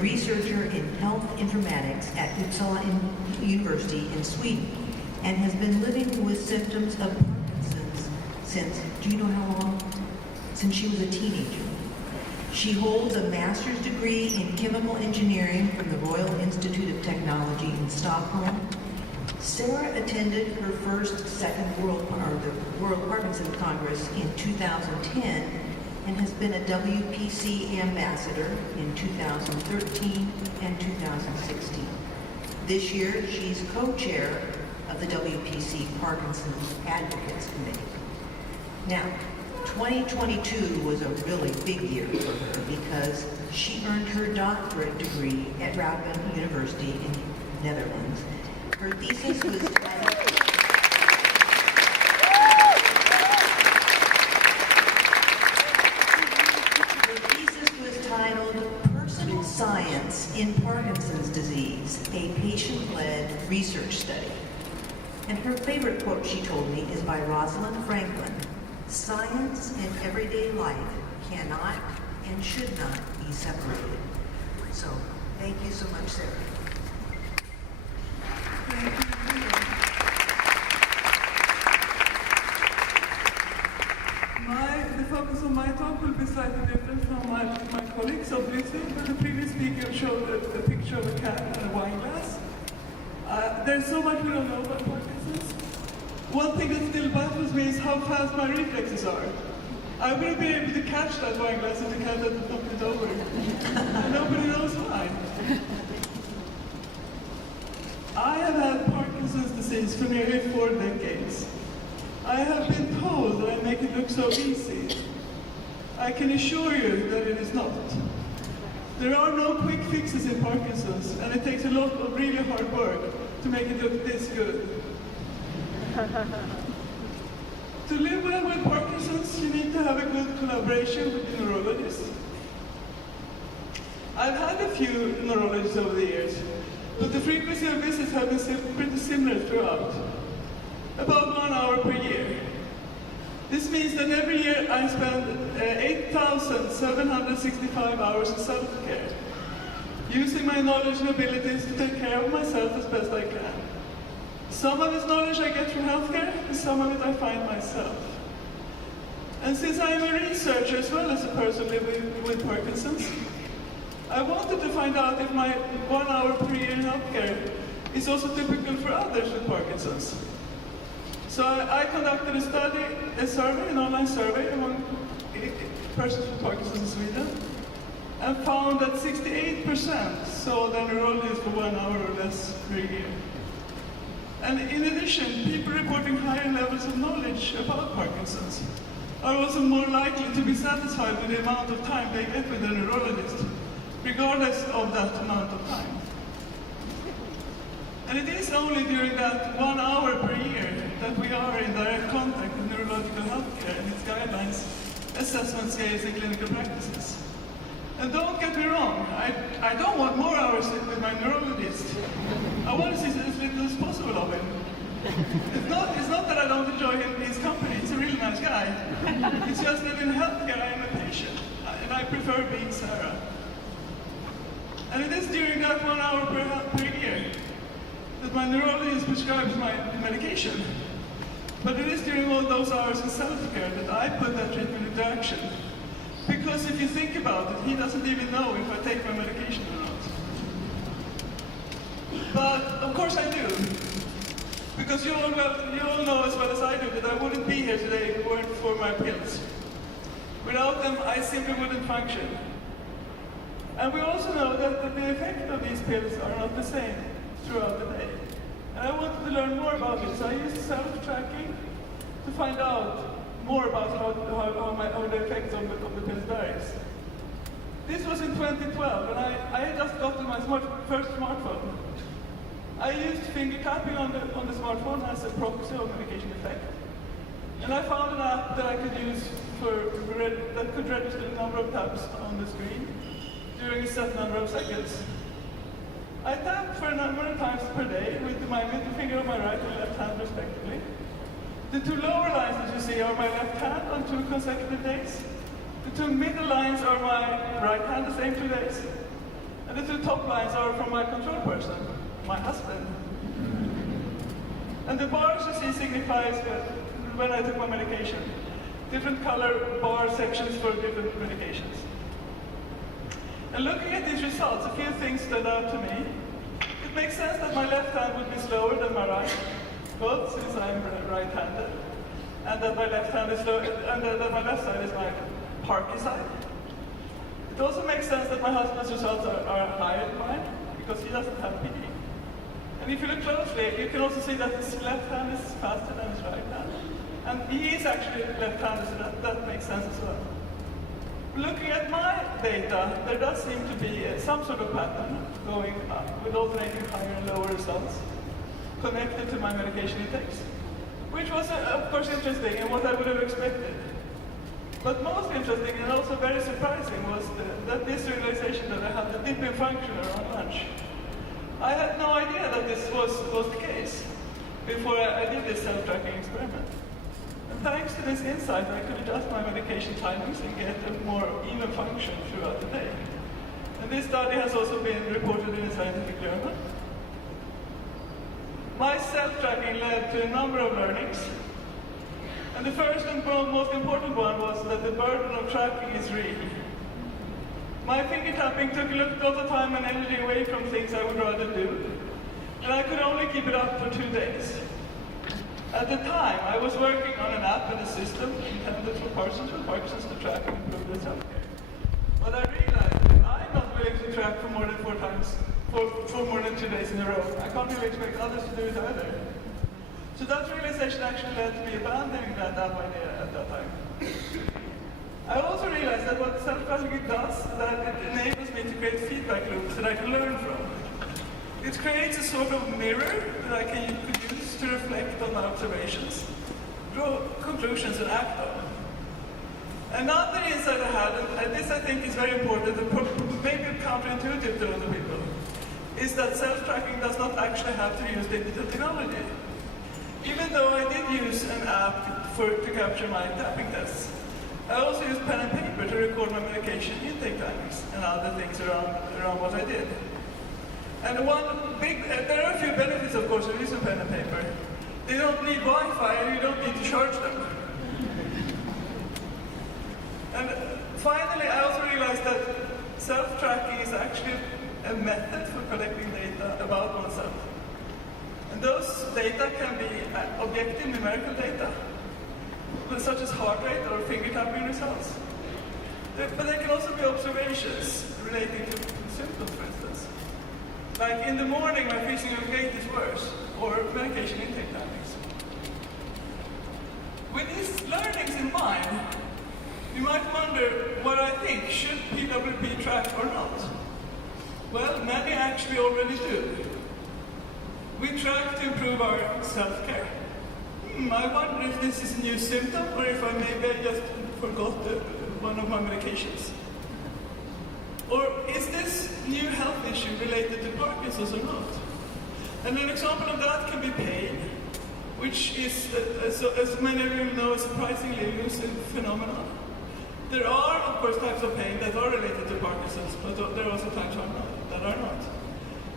researcher in health informatics at Uppsala University in Sweden and has been living with symptoms of Parkinson's since, do you know how long? Since she was a teenager. She holds a master's degree in chemical engineering from the Royal Institute of Technology in Stockholm. Sarah attended her second World Parkinson Congress in 2010 and has been a WPC ambassador in 2013 and 2016. This year, she's co-chair of the WPC Parkinson's Advocates Committee. Now, 2022 was a really big year for her because she earned her doctorate degree at Radboud University in Netherlands. Her thesis was titled Personal Science in Parkinson's Disease, a Patient-Led Research Study. And her favorite quote, she told me, is by Rosalind Franklin. Science and everyday life cannot and should not be separated. So, thank you so much, Sarah. The focus of my talk will be slightly different from my colleagues, obviously, but the previous speaker showed a picture of a cat and a wine glass. There's so much we don't know about Parkinson's. One thing that still baffles me is how fast my reflexes are. I wouldn't be able to catch that wine glass if the cat hadn't knocked it over. And nobody knows why. I have had Parkinson's disease for nearly 4 decades. I have been told that I make it look so easy. I can assure you that it is not. There are no quick fixes in Parkinson's, and it takes a lot of really hard work to make it look this good. To live well with Parkinson's, you need to have a good collaboration with the neurologist. I've had a few neurologists over the years, but the frequency of visits have been pretty similar throughout. About 1 hour per year. This means that every year I spend 8,765 hours in self-care, using my knowledge and abilities to take care of myself as best I can. Some of this knowledge I get from healthcare, and some of it I find myself. And since I am a researcher as well as a person living with Parkinson's, I wanted to find out if my 1 hour per year in healthcare is also typical for others with Parkinson's. So I conducted an online survey among persons with Parkinson's in Sweden, and found that 68% saw their neurologist for 1 hour or less per year. And in addition, people reporting higher levels of knowledge about Parkinson's are also more likely to be satisfied with the amount of time they get with their neurologist, regardless of that amount of time. And it is only during that 1 hour per year that we are in direct contact with neurological healthcare and its guidelines, assessment scales, and clinical practices. And don't get me wrong, I don't want more hours with my neurologist. I want to see as little as possible of him. It's not that I don't enjoy his company, he's a really nice guy. It's just that in healthcare I am a patient, and I prefer being Sarah. And it is during that 1 hour per year that my neurologist prescribes my medication. But it is during all those hours in self-care that I put that treatment into action. Because if you think about it, he doesn't even know if I take my medication or not. But of course I do. Because you all know as well as I do that I wouldn't be here today if it weren't for my pills. Without them, I simply wouldn't function. And we also know that the effect of these pills are not the same throughout the day. And I wanted to learn more about it, so I used self-tracking to find out more about how the effects of the pills varies. This was in 2012, and I had just gotten my first smartphone. I used finger tapping on the smartphone as a proxy of medication effect. And I found an app that I could use that could register the number of taps on the screen during a set number of seconds. I tapped for a number of times per day with my middle finger on my right and left hand respectively. The two lower lines that you see are my left hand on 2 consecutive days. The two middle lines are my right hand the same 2 days. And the two top lines are from my control person, my husband. And the bars you see signifies when I took my medication. Different color bar sections for different medications. And looking at these results, a few things stood out to me. It makes sense that my left hand would be slower than my right, both since I'm right-handed, and that my left hand is slow, and that my left side is my parky side. It also makes sense that my husband's results are higher than mine, because he doesn't have PD. And if you look closely, you can also see that his left hand is faster than his right hand. And he is actually left-handed, so that makes sense as well. Looking at my data, there does seem to be some sort of pattern going up with alternating higher and lower results connected to my medication intakes, which was, of course, interesting and what I would have expected. But most interesting and also very surprising was that this realization that I had a dip in function around lunch. I had no idea that this was the case before I did this self-tracking experiment. And thanks to this insight, I could adjust my medication timings and get a more even function throughout the day. And this study has also been reported in a scientific journal. My self-tracking led to a number of learnings. And the first and most important one was that the burden of tracking is real. My finger tapping took a lot of time and energy away from things I would rather do, and I could only keep it up for 2 days. At the time, I was working on an app and a system intended for persons with Parkinson's to track and improve their self-care. But I realized that I'm not willing to track for more than 4 times, for more than 2 days in a row. I can't really expect others to do it either. So that realization actually led to me abandoning that app idea at that time. I also realized that what self-tracking does, that it enables me to create feedback loops that I can learn from. It creates a sort of mirror that I can use to reflect on my observations, draw conclusions, and act on. Another insight I had, and this I think is very important, and maybe counterintuitive to a lot of people, is that self-tracking does not actually have to use digital technology. Even though I did use an app to capture my tapping tests, I also used pen and paper to record my medication intake timings and other things around what I did. And there are a few benefits, of course, of using pen and paper. They don't need Wi-Fi and you don't need to charge them. And finally, I also realized that self-tracking is actually a method for collecting data about oneself. And those data can be objective numerical data, such as heart rate or finger tapping results. But they can also be observations relating to symptoms, for instance. Like in the morning, my physical gait is worse, or medication intake timings. With these learnings in mind, you might wonder what I think, should PWP track or not? Well, many actually already do. We track to improve our self-care. I wonder if this is a new symptom, or if maybe I just forgot one of my medications. Or is this new health issue related to Parkinson's or not? And an example of that can be pain, which is, as many of you know, a surprisingly elusive phenomenon. There are, of course, types of pain that are related to Parkinson's, but there are also types that are not.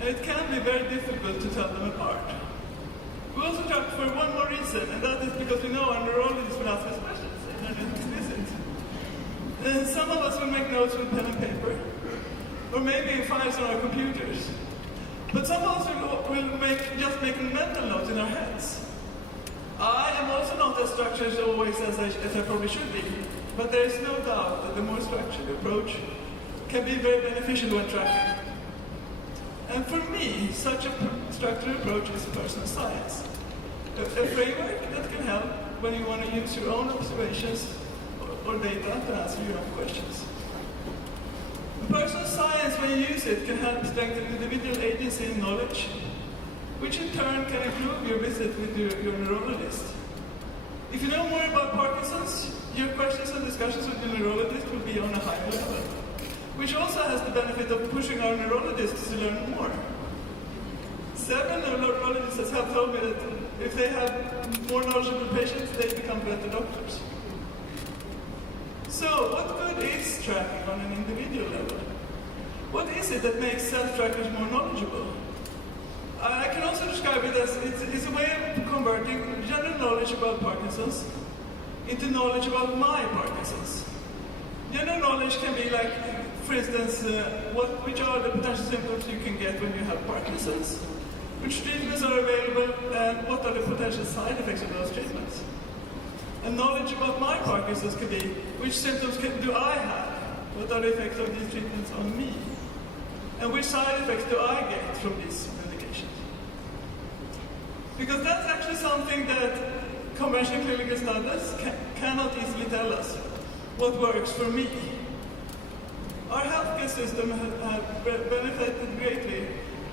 And it can be very difficult to tell them apart. We also track for one more reason, and that is because we know our neurologists will ask us questions in our next visit. And some of us will make notes with pen and paper, or maybe in files on our computers. But some of us will just make mental notes in our heads. I am also not as structured as always as I probably should be, but there is no doubt that the more structured approach can be very beneficial when tracking. And for me, such a structured approach is personal science. A framework that can help when you want to use your own observations or data to answer your own questions. Personal science, when you use it, can help strengthen individual agency and knowledge, which in turn can improve your visit with your neurologist. If you know more about Parkinson's, your questions and discussions with your neurologist will be on a higher level, which also has the benefit of pushing our neurologists to learn more. Several neurologists have told me that if they have more knowledgeable patients, they become better doctors. So, what good is tracking on an individual level? What is it that makes self-trackers more knowledgeable? I can also describe it as it's a way of converting general knowledge about Parkinson's into knowledge about my Parkinson's. General knowledge can be like, for instance, which are the potential symptoms you can get when you have Parkinson's, which treatments are available, and what are the potential side effects of those treatments. And knowledge about my Parkinson's could be, which symptoms do I have? What are the effects of these treatments on me? And which side effects do I get from these medications? Because that's actually something that conventional clinical studies cannot easily tell us. What works for me? Our healthcare system have benefited greatly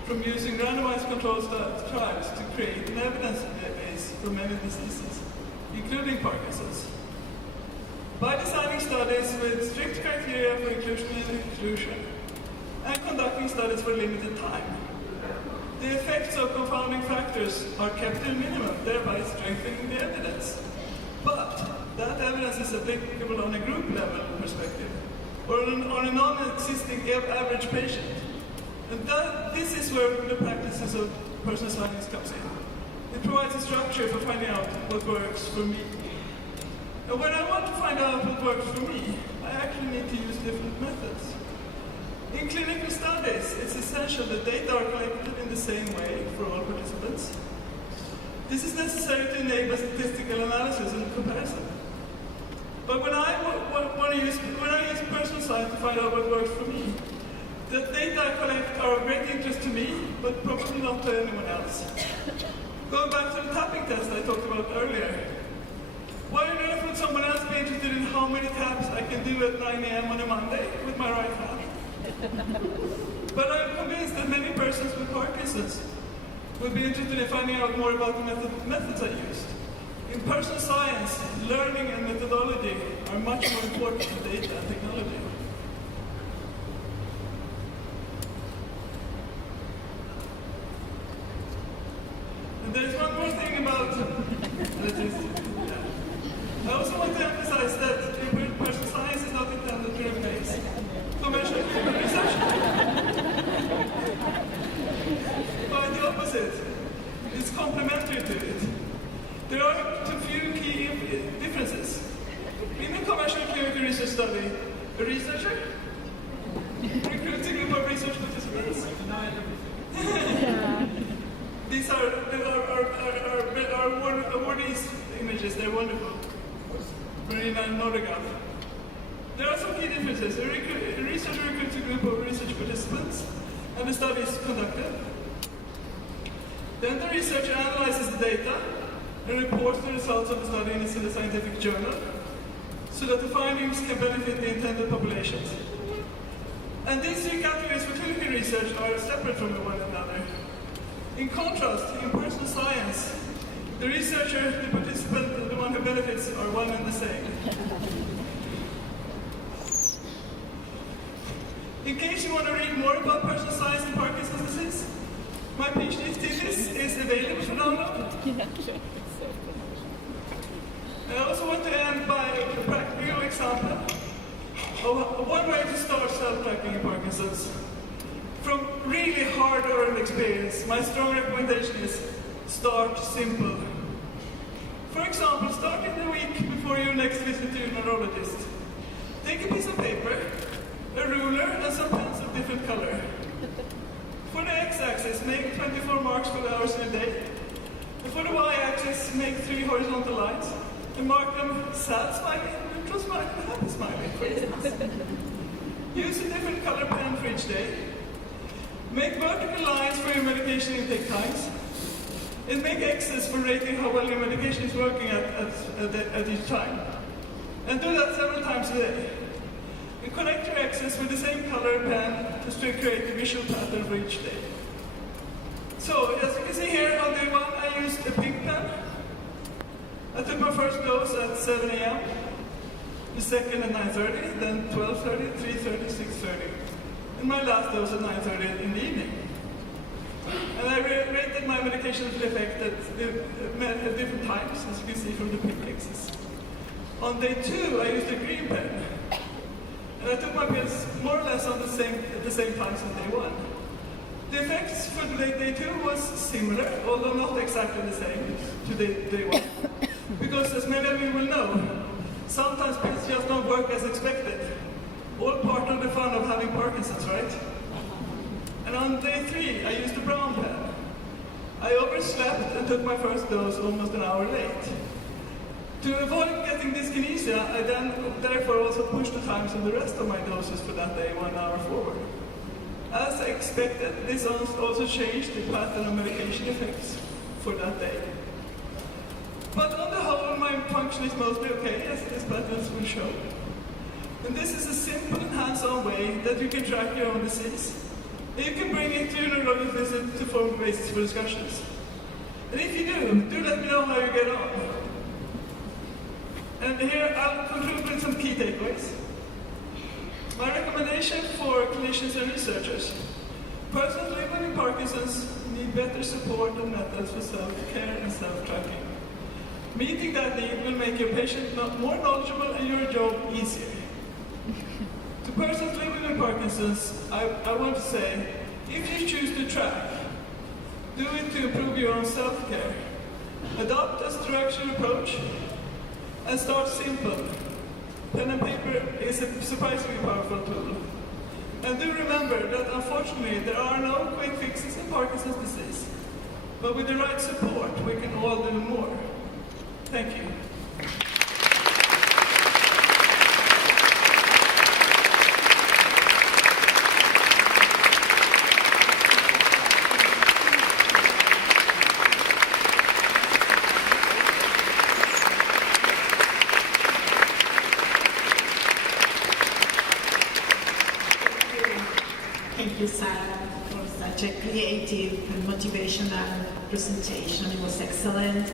from using randomized controlled trials to create an evidence base for many diseases, including Parkinson's. By designing studies with strict criteria for inclusion and exclusion, and conducting studies for limited time, the effects of confounding factors are kept to a minimum, thereby strengthening the evidence. But that evidence is applicable on a group level perspective, or on a non-existing average patient. And this is where the practices of personal science comes in. It provides a structure for finding out what works for me. And when I want to find out what works for me, I actually need to use different methods. In clinical studies, it's essential that data are collected in the same way for all participants. This is necessary to enable statistical analysis and comparison. But when I use personal science to find out what works for me, the data I collect are of great interest to me, but probably not to anyone else. Going back to the tapping test I talked about earlier, why on earth would someone else be interested in how many taps I can do at 9 a.m. on a Monday with my right hand? But I'm convinced that many persons with Parkinson's would be interested in finding out more about the methods I used. In personal science, learning and methodology are much more important than data and technology. And there's one more thing about I also want to emphasize that personal science is not intended to replace conventional clinical research. Quite the opposite. It's complementary to it. There are a few key differences. In a conventional clinical research study, a researcher recruits a group of research participants. These are awardees images, they're wonderful. Marina and Nordegaard. There are some key differences. A researcher recruits a group of research participants, and the study is conducted. Then the researcher analyzes the data and reports the results of the study in a scientific journal, so that the findings can benefit the intended populations. And these three categories for clinical research are separate from one another. In contrast, in personal science, the researcher, the participant, and the one who benefits are one and the same. In case you want to read more about personal science and Parkinson's disease, my PhD thesis is available for download. I also want to end by a practical example of one way to start self-tracking in Parkinson's. From really hard-earned experience, my strong recommendation is start simple. For example, start in the week before your next visit to a neurologist. Take a piece of paper, a ruler, and some pens of different color. For the x-axis, make 24 marks for the hours in a day. And for the y-axis, make 3 horizontal lines, and mark them sad smiley, neutral smiley, and happy smiley, for instance. Use a different color pen for each day. Make vertical lines for your medication intake times. And make X's for rating how well your medication is working at each time. And do that several times a day. And connect your X's with the same color pen to create a visual pattern for each day. So, as you can see here, on day 1 I used a pink pen. I took my first dose at 7 a.m., the second at 9:30, then 12:30, 3:30, 6:30. And my last dose at 9:30 in the evening. And I rated my medication effect at different times, as you can see from the pink X's. On day 2, I used a green pen. And I took my pills more or less at the same time since day one. The effects for day 2 was similar, although not exactly the same to day 1. Because as many of you will know, sometimes pills just don't work as expected. All part of the fun of having Parkinson's, right? And on day 3, I used a brown pen. I overslept and took my first dose almost an hour late. To avoid getting dyskinesia, I then therefore also pushed the times of the rest of my doses for that day 1 hour forward. As I expected, this also changed the pattern of medication effects for that day. But on the whole, my function is mostly okay, as these patterns will show. And this is a simple and hands-on way that you can track your own disease. And you can bring it to your neurologist visit to form a basis for discussions. And if you do let me know how you get on. And here I'll conclude with some key takeaways. My recommendation for clinicians and researchers: persons living with Parkinson's need better support and methods for self-care and self-tracking. Meeting that need will make your patient more knowledgeable and your job easier. To persons living with Parkinson's, I want to say, if you choose to track, do it to improve your own self-care. Adopt a structured approach and start simple. Pen and paper is a surprisingly powerful tool. And do remember that unfortunately there are no quick fixes in Parkinson's disease. But with the right support, we can all do more. Thank you. Thank you, Sarah, for such a creative and motivational presentation. It was excellent.